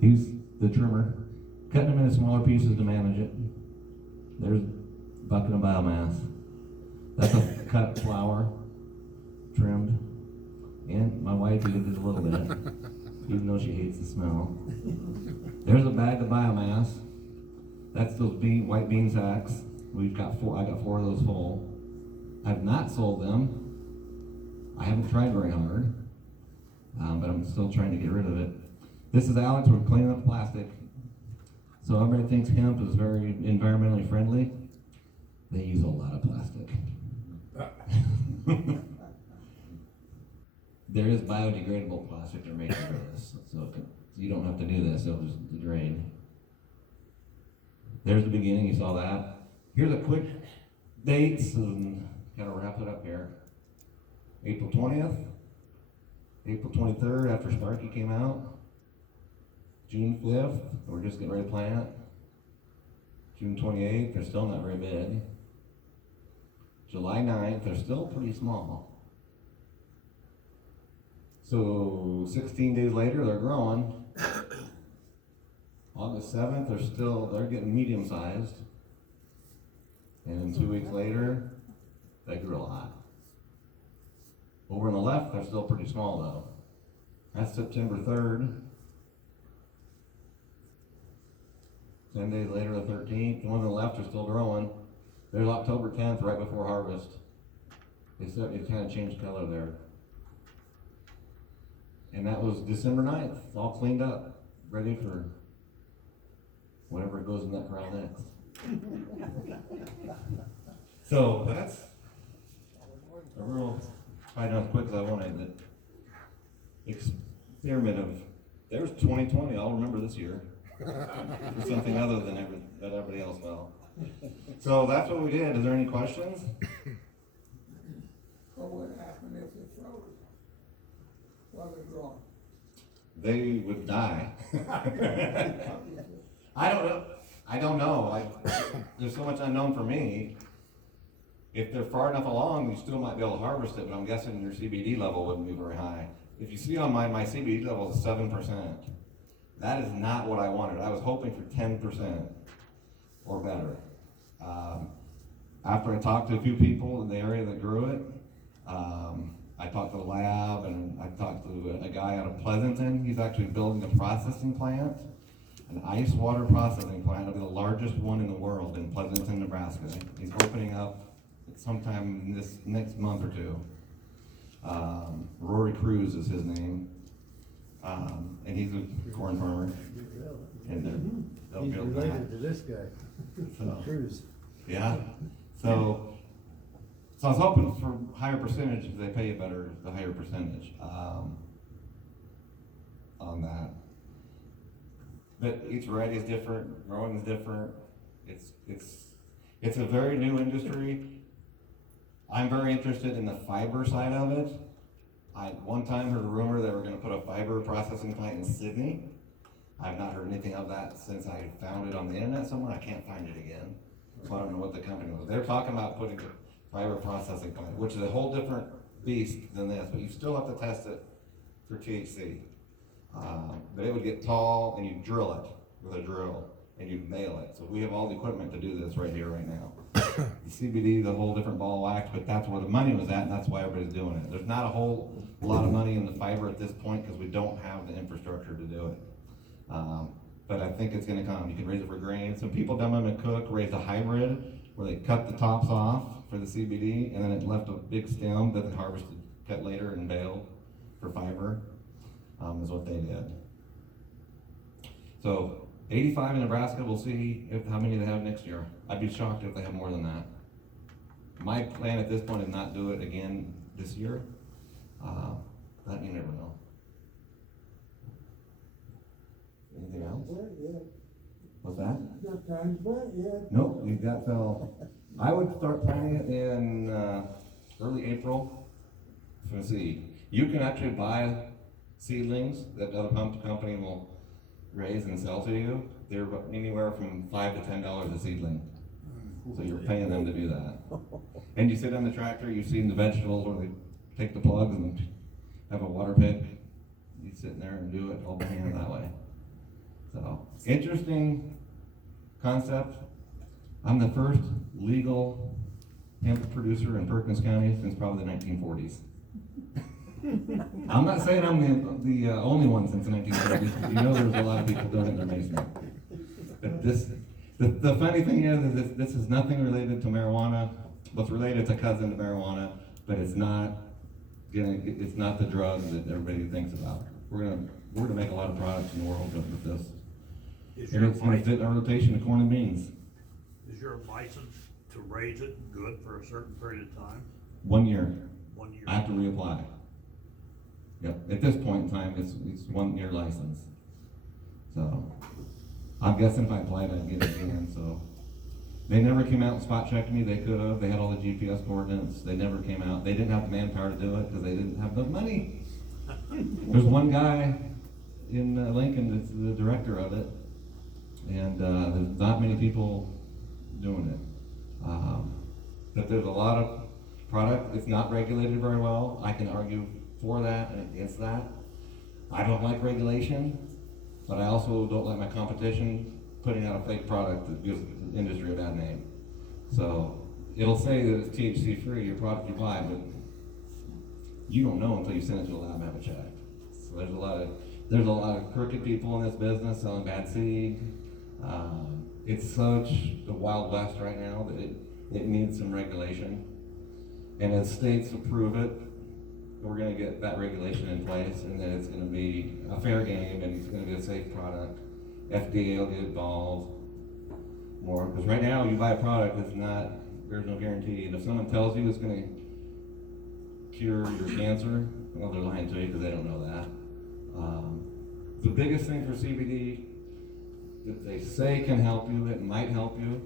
He's the trimmer, cutting them into smaller pieces to manage it. There's a bucket of biomass. That's a cut flower, trimmed. And my wife even did a little bit, even though she hates the smell. There's a bag of biomass. That's those white bean sacks. We've got four. I got 4 of those full. I've not sold them. I haven't tried very hard, but I'm still trying to get rid of it. This is Alex. We're cleaning up plastic. So everybody thinks hemp is very environmentally friendly. They use a lot of plastic. There is biodegradable plastic they're making for this, so you don't have to do this. It'll just degrade. There's the beginning. You saw that. Here's a quick dates, and gotta wrap it up here. April 20th, April 23rd after Starkey came out, June 5th, we're just getting ready to plant, June 28th, they're still not very big, July 9th, they're still pretty small, so 16 days later they're growing, August 7th they're getting medium sized, and then 2 weeks later, they grew a lot. Over on the left, they're still pretty small though. That's September 3rd. 10 days later, the 13th. The ones on the left are still growing. There's October 10th, right before harvest. It kind of changed color there. And that was December 9th, all cleaned up, ready for whatever goes in that corral next. So that's a real, probably not as quick as I wanted, but experiment of, there's 2020, I'll remember this year. For something other than everybody else will. So that's what we did. Is there any questions? What would happen if it froze while they're growing? They would die. I don't know. There's so much unknown for me. If they're far enough along, you still might be able to harvest it, but I'm guessing your CBD level wouldn't be very high. If you see on my CBD level is 7%. That is not what I wanted. I was hoping for 10% or better. After I talked to a few people in the area that grew it, I talked to the lab and I talked to a guy out of Pleasanton. He's actually building a processing plant, an ice water processing plant. It'll be the largest one in the world in Pleasanton, Nebraska. He's opening up sometime this next month or two. Rory Cruz is his name. And he's a corn farmer. And they'll He's build related that. to this guy, So, Cruz. yeah. So I was hoping for higher percentage because they pay you better, the higher percentage on that. But each variety is different, growing is different. It's a very new industry. I'm very interested in the fiber side of it. I one time heard a rumor they were going to put a fiber processing plant in Sydney. I've not heard anything of that since I found it on the internet somewhere. I can't find it again. So I don't know what the company was. They're talking about putting a fiber processing plant, which is a whole different beast than this, but you still have to test it for THC. But it would get tall and you drill it with a drill and you nail it. So we have all the equipment to do this right here, right now. The CBD is a whole different ball of wax, but that's where the money was at, and that's why everybody's doing it. There's not a whole lot of money in the fiber at this point because we don't have the infrastructure to do it. But I think it's going to come. You can raise it for grain. Some people down by McCook raised a hybrid where they cut the tops off for the CBD, and then it left a big stem that they harvested, cut later, and baled for fiber. Is what they did. So 85 in Nebraska. We'll see how many they have next year. I'd be shocked if they have more than that. My plan at this point is not do it again this year. That you never know. Anything else? What's that? Not times, but yeah. Nope, you've got till, I would start planting it in early April for seed. You can actually buy seedlings that the other pump company will raise and sell to you. They're anywhere from $5 to $10 a seedling. So you're paying them to do that. And you sit on the tractor, you've seen the vegetables where they take the plugs and have a water pick. You sit in there and do it all by hand that way. Interesting concept. I'm the first legal hemp producer in Perkins County since probably the 1940s. I'm not saying I'm the only one since the 1940s. You know, there's a lot of people doing it in their basement. But the funny thing is this is nothing related to marijuana. What's related to cousin to marijuana, but it's not the drug that everybody thinks about. We're gonna make a lot of products in the world with this. And it's gonna fit in our rotation of corn and beans. Is your license to raise it good for a certain period of time? 1 year. 1 year? I have to reapply. Yep, at this point in time, it's 1 year license. So, I'm guessing if I applied, I'd get it again, so. They never came out and spot checked me, they could have, they had all the GPS coordinates, they never came out. They didn't have the manpower to do it, because they didn't have the money. There's one guy in Lincoln that's the director of it, and there's not many people doing it. But there's a lot of product, it's not regulated very well. I can argue for that and against that. I don't like regulation, but I also don't like my competition putting out a fake product that gives the industry a bad name. So it'll say that it's THC free, your product you buy, but you don't know until you send it to a lab and have it checked. So there's a lot of crooked people in this business selling bad seed. It's such the Wild West right now that it needs some regulation. And as states approve it, we're gonna get that regulation in place, and then it's gonna be a fair game, and it's gonna be a safe product. FDA will get involved more, because right now you buy a product that's not, there's no guarantee, and if someone tells you it's gonna cure your cancer, well, they're lying to you because they don't know that. The biggest thing for CBD that they say can help you, it might help you,